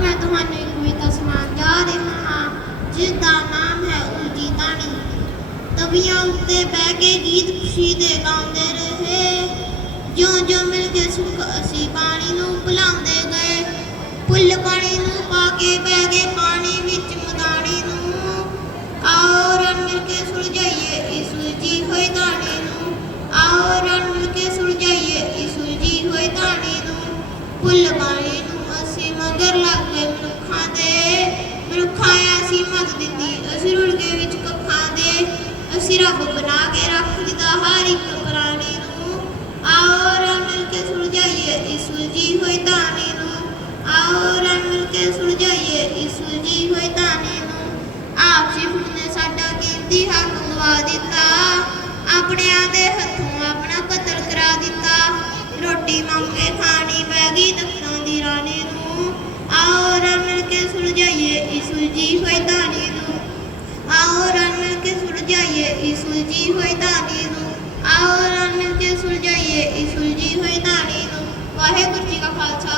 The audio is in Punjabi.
ਮੈਂ ਤੁਹਾਨੂੰ ਇੱਕ ਕਵਿਤਾ ਸੁਣਾਉਣ ਜਾ ਰਿਹਾ ਹਾਂ ਜਿਸ ਦਾ ਨਾਮ ਹੈ ਉਲਜੀ ਤਾਣੀ। ਤਵੀਆਂ ਉੱਤੇ ਬਹਿ ਕੇ ਗੀਤ ਖੁਸ਼ੀ ਦੇ ਗਾਉਂਦੇ ਰਹੇ। ਜਿਉਂ ਜਿਉਂ ਮਿਲ ਕੇ ਸੁੱਖ ਅਸੀਂ ਪਾਣੀ ਨੂੰ ਭੁਲਾਉਂਦੇ ਗਏ। ਫੁੱਲ ਪਾਣੀ ਨੂੰ ਪਾ ਕੇ ਬਹਿ ਗਏ ਪਾਣੀ ਵਿੱਚ ਮਦਾਨੀ ਨੂੰ। ਆਓ ਰਲ ਮਿਲ ਕੇ ਸੁਲਝਾਈਏ ਇਸ ਉਲਝੀ ਹੋਈ ਤਾਣੀ ਨੂੰ। ਆਓ ਰਲ ਮਿਲ ਕੇ ਸੁਲਝਾਈਏ ਇਸ ਉਲਝੀ ਹੋਈ ਤਾਣੀ ਨੂੰ। ਫੁੱਲ ਪਾਣੀ ਨੂੰ ਅਸੀਂ ਮਗਰ ਲੱਗ ਦਿੱਤੀ। ਅਸੀਂ ਰੁੜ ਵਿੱਚ ਕੱਖਾਂ ਦੇ ਅਸੀਂ ਰੱਬ ਬਣਾ ਕੇ ਰੱਖ ਦਿੱਤਾ ਹਰ ਇੱਕ ਪ੍ਰਾਣੀ ਨੂੰ। ਆਓ ਰਲ ਮਿਲ ਕੇ ਸੁਲਝਾਈਏ ਇਸ ਉਲਝੀ ਹੋਈ ਤਾਣੀ ਨੂੰ। ਆਓ ਰਲ ਮਿਲ ਕੇ ਸੁਲਝਾਈਏ ਇਸ ਉਲਝੀ ਹੋਈ ਤਾਣੀ ਨੂੰ। ਆਪਸੀ ਫੁੱਟ ਨੇ ਸਾਡਾ ਕੀਮਤੀ ਹੱਕ ਗਵਾ ਦਿੱਤਾ। ਆਪਣਿਆਂ ਦੇ ਹੱਥੋਂ ਆਪਣਾ ਕਤਲ ਕਰਾ ਦਿੱਤਾ। ਰੋਟੀ ਮੰਗ ਕੇ ਖਾਣੀ ਪੈ ਗਈ ਤਖਤਾਂ ਦੀ ਰਾਣੀ ਨੂੰ। ਆਓ ਰਲ ਮਿਲ ਕੇ ਸੁਲਝਾਈਏ ਇਸ ਉਲਝੀ ਹੋਈ ਤਾਣੀ ਨੂੰ ਆਓ ਰਲ ਮਿਲ ਕੇ ਸੁਲਝਾਈਏ ਇਸ ਉਲਝੀ ਹੋਈ ਤਾਣੀ ਨੂੰ, ਆਓ ਰਲ ਮਿਲ ਕੇ ਸੁਲਝਾਈਏ ਇਸ ਉਲਝੀ ਹੋਈ ਤਾਣੀ ਨੂੰ। ਵਾਹਿਗੁਰੂ